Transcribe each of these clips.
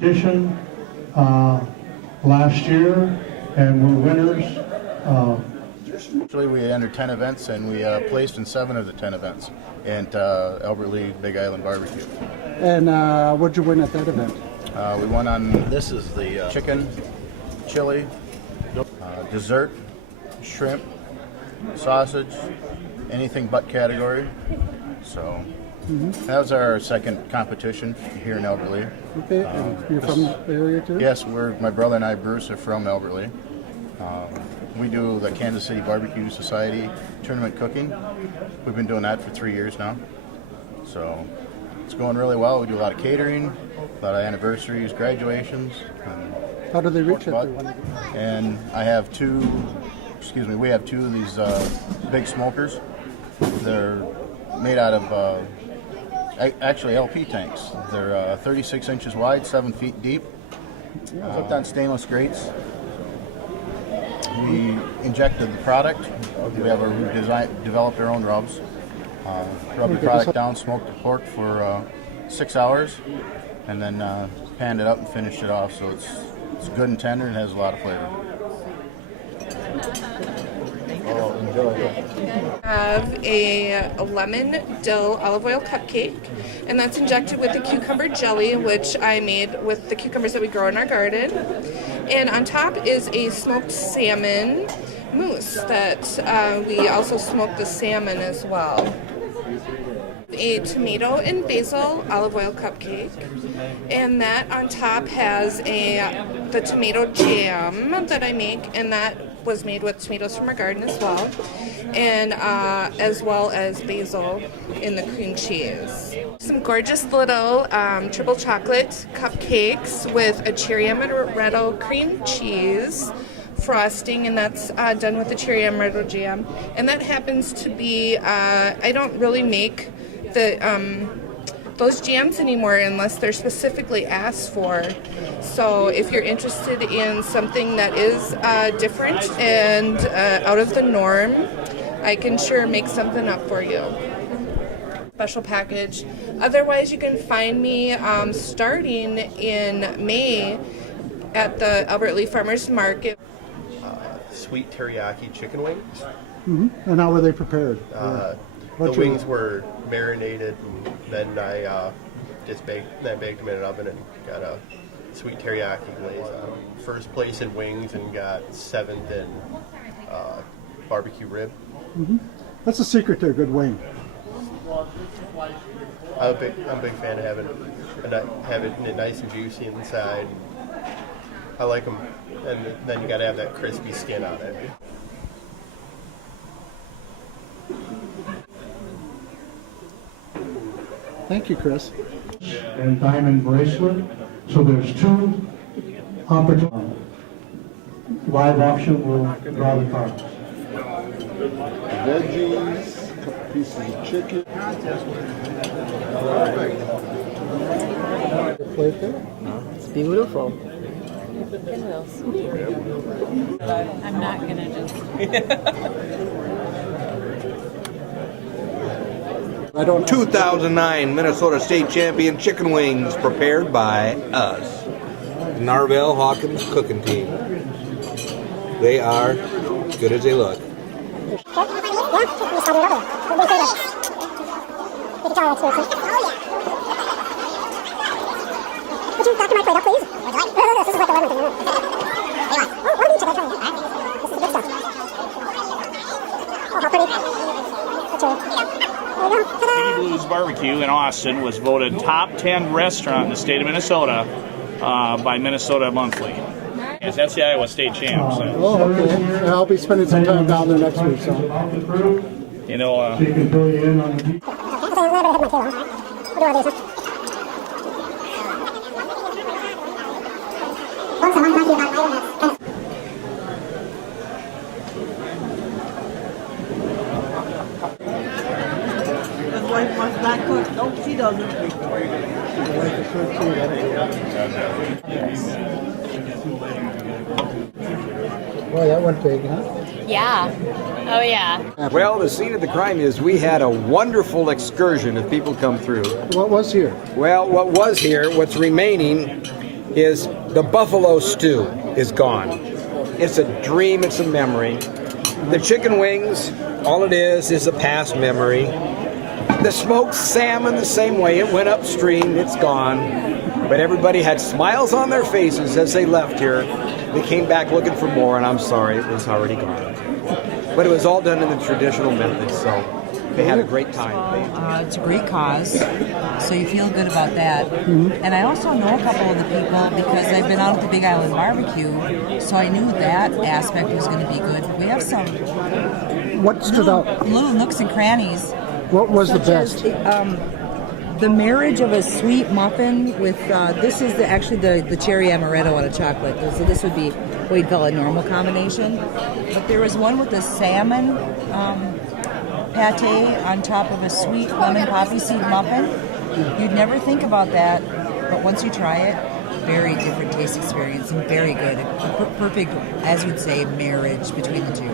Edition last year, and we're winners. Actually, we entered 10 events, and we placed in 7 of the 10 events at Albert Lea Big Island Barbecue. And what'd you win at that event? We won on, this is the chicken, chili, dessert, shrimp, sausage, anything but category. So that was our second competition here in Albert Lea. Okay, and you're from the area too? Yes, my brother and I, Bruce, are from Albert Lea. We do the Kansas City Barbecue Society tournament cooking. We've been doing that for 3 years now. So it's going really well. We do a lot of catering, a lot of anniversaries, graduations. How do they reach it? And I have we have 2 of these big smokers. They're made out of actually LP tanks. They're 36 inches wide, 7 feet deep, cooked on stainless grates. We injected the product. We developed our own rubs. Rubbed the product down, smoked the pork for 6 hours, and then panned it up and finished it off. So it's good and tender and has a lot of flavor. Oh, enjoy it. I have a lemon dill olive oil cupcake, and that's injected with the cucumber jelly, which I made with the cucumbers that we grow in our garden. And on top is a smoked salmon mousse that we also smoked the salmon as well. A tomato and basil olive oil cupcake, and that on top has the tomato jam that I make, and that was made with tomatoes from our garden as well as basil in the cream cheese. Some gorgeous little triple chocolate cupcakes with a cherry amaretto cream cheese frosting, and that's done with the cherry amaretto jam. And that happens to be, I don't really make those jams anymore unless they're specifically asked for. So if you're interested in something that is different and out of the norm, I can sure make something up for you. Special package. Otherwise, you can find me starting in May at the Albert Lea Farmers Market. Sweet teriyaki chicken wings. And how were they prepared? The wings were marinated, and then I baked them in an oven and got a sweet teriyaki glaze on them. First place in wings and got 7th in barbecue rib. That's the secret to a good wing. I'm a big fan of having it nice and juicy inside. I like them, and then you got to have that crispy skin on it. Thank you, Chris. And diamond bracelet. So there's 2 opportunities. Live auction will draw the cards. Veggies, a couple pieces of chicken. It's beautiful. I'm not gonna just. I don't know. 2009 Minnesota State Champion chicken wings prepared by us. Narvell Hawkins Cooking Team. They are good as they look. Would you doctor my plate up, please? This is like the lemon thing. Why don't you check that? This is the good stuff. Oh, how pretty. That's right. Kitty Blues Barbecue in Austin was voted top 10 restaurant in the state of Minnesota by Minnesota Monthly. Yes, that's the Iowa State Champs. So. Oh, okay. I'll be spending some time down there next week, so. You know, She can fill you in on the Okay, I'm glad I had my tail on. What do I do, sir? Once I'm talking about item His wife wants not cook. Nope, she doesn't. Boy, that went big, huh? Yeah. Oh, yeah. Well, the scene of the crime is we had a wonderful excursion of people come through. What was here? Well, what was here, what's remaining, is the buffalo stew is gone. It's a dream, it's a memory. The chicken wings, all it is a past memory. The smoked salmon, the same way, it went upstream, it's gone. But everybody had smiles on their faces as they left here. They came back looking for more, and I'm sorry, it was already gone. But it was all done in the traditional method, so they had a great time. It's a great cause, so you feel good about that. And I also know a couple of the people because I've been out at the Big Island Barbecue, so I knew that aspect was going to be good. We have some What stood out? little nooks and crannies. What was the such best? as the marriage of a sweet muffin with this is actually the cherry amaretto on a chocolate. So this would be what you'd call a normal combination. But there was one with a salmon pate on top of a sweet lemon poppy seed muffin. You'd never think about that, but once you try it, very different taste experience and very good. A perfect, as you'd say, marriage between the two.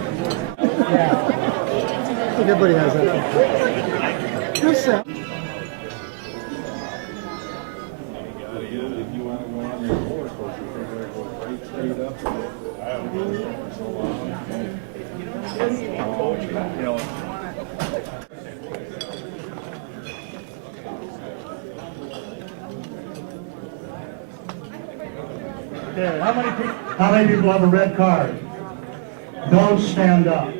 I think everybody has that. What's that? Okay, how many people have a red card? Don't stand up.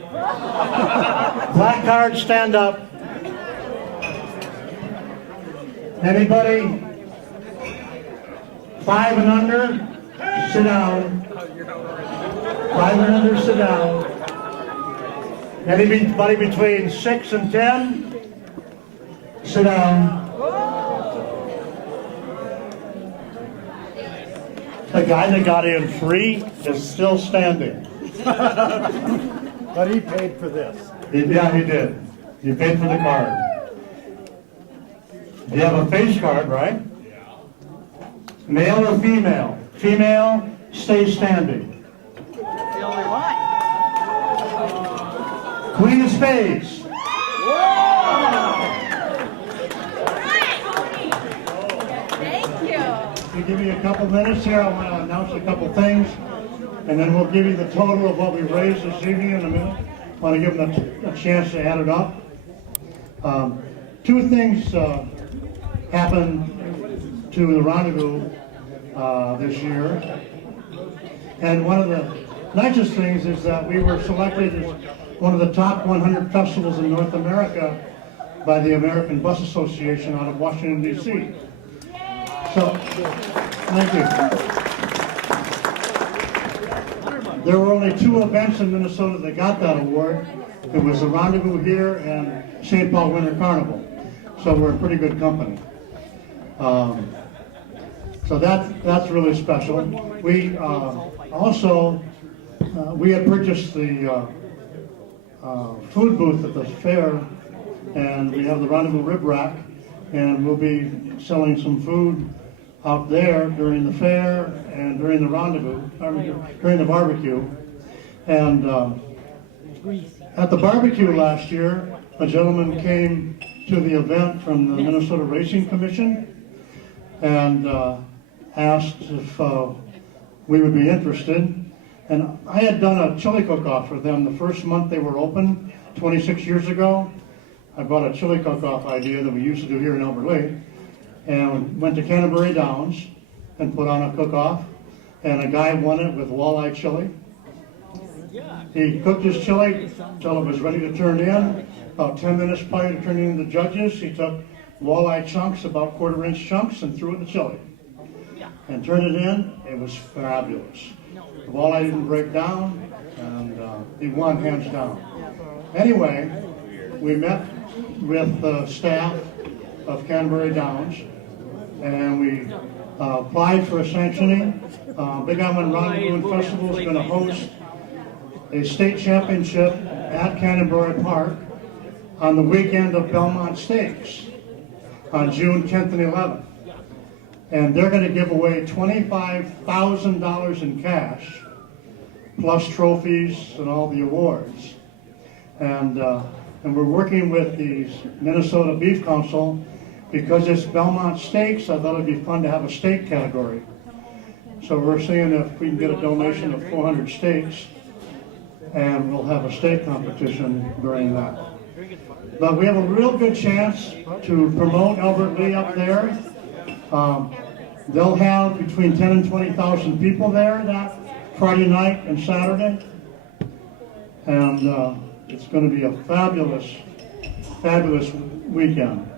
Black card, stand up. Anybody 5 and under, sit down. 5 and under, sit down. Anybody between 6 and 10, sit down. The guy that got in free is still standing. But he paid for this. Yeah, he did. He paid for the card. You have a face card, right? Male or female? Female, stay standing. Queen of Spades. We give you a couple minutes here. I want to announce a couple things, and then we'll give you the total of what we raised this evening in a minute. I want to give them a chance to add it up. 2 things happened to the Rendezvous this year, and one of the nicest things is that we were selected as one of the top 100 festivals in North America by the American Bus Association out of Washington, D.C. So, thank you. There were only 2 events in Minnesota that got that award. It was the Rendezvous here and St. Paul Winter Carnival. So we're in pretty good company. So that's really special. We also, we had purchased the food booth at the fair, and we have the Rendezvous Rib Rack, and we'll be selling some food out there during the fair and during the rendezvous, during the barbecue. And at the barbecue last year, a gentleman came to the event from the Minnesota Racing Commission and asked if we would be interested. And I had done a chili cook-off for them the first month they were open, 26 years ago. I brought a chili cook-off idea that we used to do here in Albert Lea, and went to Canterbury Downs and put on a cook-off, and a guy won it with walleye chili. He cooked his chili until it was ready to turn in. About 10 minutes prior to turning in the judges, he took walleye chunks, about 1/4-inch chunks, and threw it in the chili. And turned it in. It was fabulous. The walleye didn't break down, and he won hands down. Anyway, we met with the staff of Canterbury Downs, and we applied for a sanctioning. Big Island Rendezvous Festival is going to host a state championship at Canterbury Park on the weekend of Belmont Stakes on June 10th and 11th. And they're going to give away $25,000 in cash, plus trophies and all the awards. And we're working with the Minnesota Beef Council because it's Belmont Steaks. I thought it'd be fun to have a steak category. So we're seeing if we can get a donation of 400 steaks, and we'll have a steak competition during that. But we have a real good chance to promote Albert Lea up there. They'll have between 10 and 20,000 people there that Friday night and Saturday. And it's going to be a fabulous, fabulous weekend.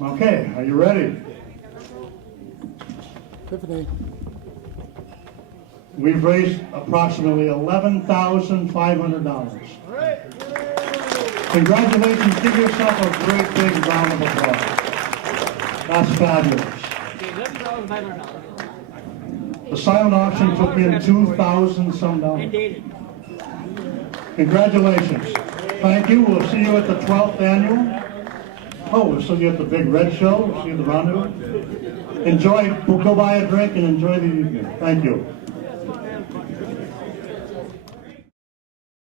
Okay, are you ready? Tiffany. We've raised approximately $11,500. Congratulations, give yourself a great big round of applause. That's fabulous. The silent auction took in 2,000 some dollars. Congratulations. Thank you. We'll see you at the 12th annual. Oh, we'll see you at the big red show. We'll see you at the rendezvous. Enjoy. We'll go buy a drink and enjoy the evening. Thank you.